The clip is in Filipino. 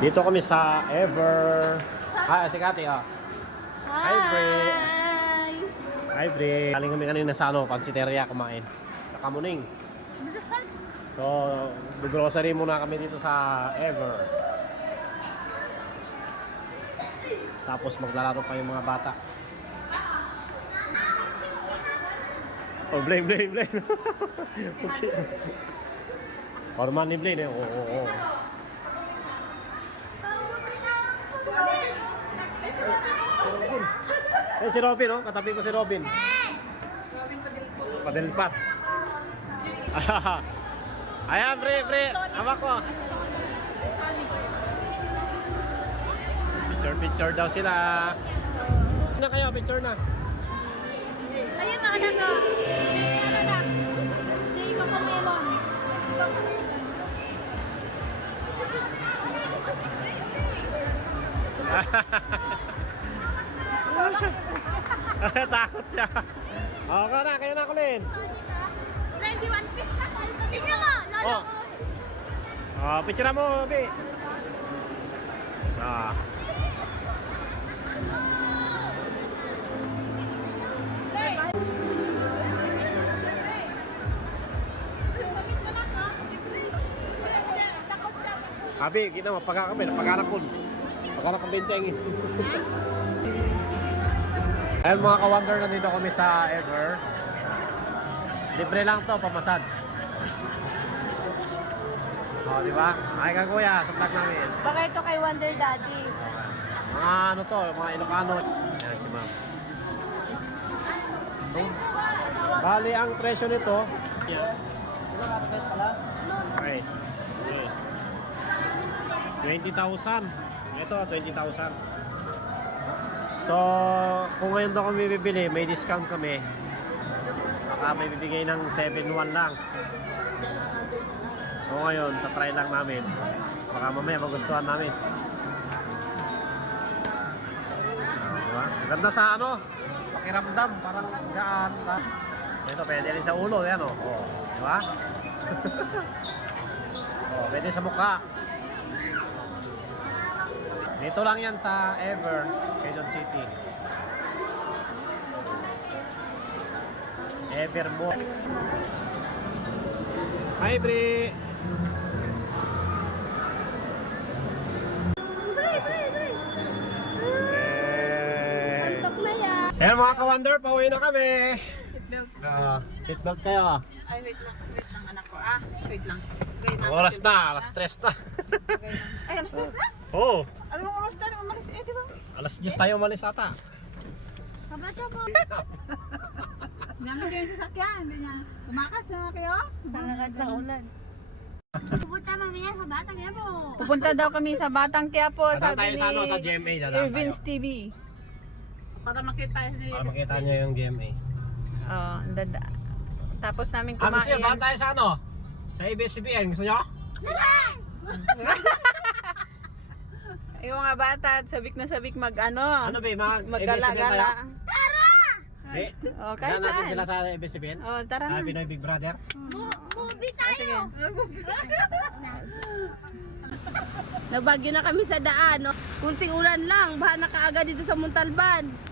Dito kami sa Ever. Si Kati, oh. Hi, Bre. Hi, Bre. Galing kami kanina sa pansiteria kumain. Sa Kamuning. So, grocery muna kami dito sa Ever. Tapos maglalaro pa yung mga bata. Oh, blame. Okay. Forman ni Blaine, eh. Oo. Si Robin, oh. Katabi ko si Robin. Padilpat. Ayan, Bre. Hawak ko. Picture daw sila. Na kayo, picture na. Ayun na, anak ko. Anak. Hindi ko kumilon. Takot siya. Kayo na, Kulin. 21 piece na. Tingnan mo, lolo ko. Picture mo, Bi. Abi, kita mo, pagkakapin. Pagkakapinteng. Ayun mga ka-wonder, nandito kami sa Ever. Libre lang to, pamasads. Di ba? Ay ka kuya, sa vlog namin. Baka ito kay Wonder Daddy. Mga ano to, mga Ilocano. Yan si ma'am. Bali, ang presyo nito. Okay. 20,000. Ito, 20,000. So, kung ngayon daw kami bibili, may discount kami. Baka may bibigay ng 7,1 lang. So ngayon, tatry lang namin. Baka mamaya magustuhan namin. Diba? Ganda sa pakiramdam, parang gaan. Ito, pwede rin sa ulo, yan o. Diba? Pwede sa mukha. Dito lang yan sa Ever, Quezon City. Evermore. Hi, Bre! Antok na yan. Ayan mga ka-wonder, pauwi na kami. Seatbelt. Seatbelt kayo. Ay, wait lang anak ko. Wait lang. Ang oras na, alas 3 na. Ay, alas 3 na? Oo, Ano ang oras tayo umalis di ba? alas 10 tayo umalis ata. Kabata po. Namin kayo yung sasakyan. Hindi niya. Tumakas na kayo? Malakas na ulan. Pupunta mamaya sa Batang Quiapo. Pupunta daw kami sa Batang Quiapo. Dadaan tayo sa sa GMA. Irvin's TV. Para makita niya. Para makita niyo yung GMA. Oo, tapos namin Gusto kumain. niyo, daan tayo sa Sa ABS-CBN. Gusto niyo? Yung mga bata, sabik na sabik Ano ba, mga ABS-CBN tayo? maggala-gala. Eh, Oh, kahit daan natin saan. sila sa ABS-CBN. Oh, tara na. Pinoy Big Brother. Movie tayo. Nabagyo na kami sa daan, no? Kunting ulan lang, baha na kaagad dito sa Montalban.